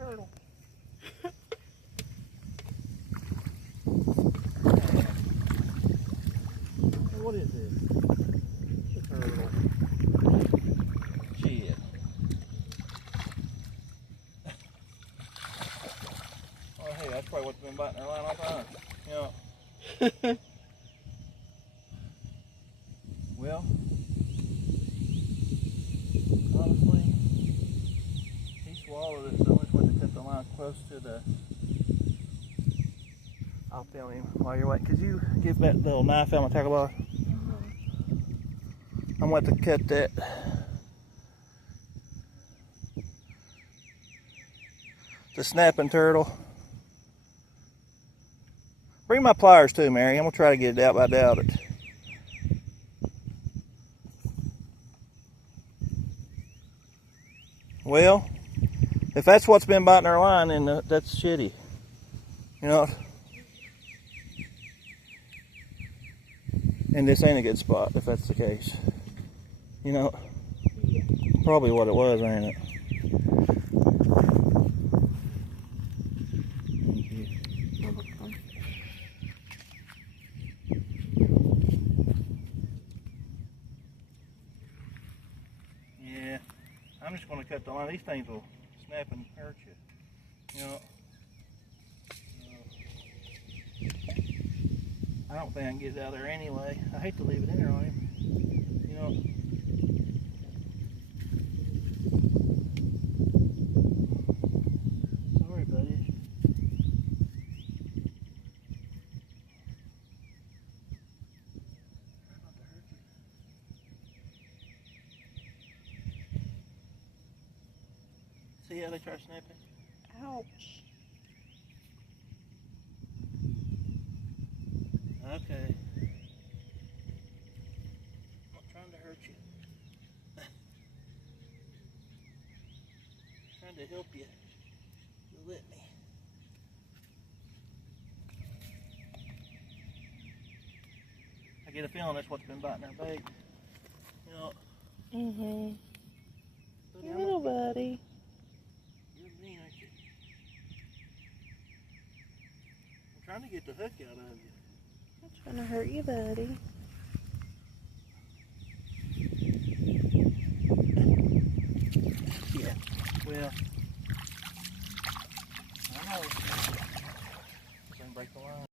turtle. What is this? It's a turtle. Shit. Oh, hey, that's probably what's been biting our line all the time. Yeah. Well, honestly, he swallowed it, so I just went to cut the line close to the... I'll film him while you're waiting. Could you give that little knife out my tackle bar? I'm going to cut that. The snapping turtle. Bring my pliers too, Mary. I'm going to try to get it out, but I doubt it. Well, if that's what's been biting our line, then that's shitty. You know? And this ain't a good spot if that's the case. You know? Probably what it was, ain't it? Yeah, I'm just going to cut the line. These things will snap and hurt you. You know? I don't think I can get it out of there anyway. I hate to leave it in there on him. You know? Sorry, buddy. See how they try snapping? Ouch. Okay. I'm not trying to hurt you. Trying to help you. You let me. I get a feeling that's what's been biting our bait. You know. Mm-hmm. Little buddy. You're mean, aren't you? I'm trying to get the hook out of you. I'm trying to hurt you, buddy. Yeah. Well, I know. It's gonna break the line.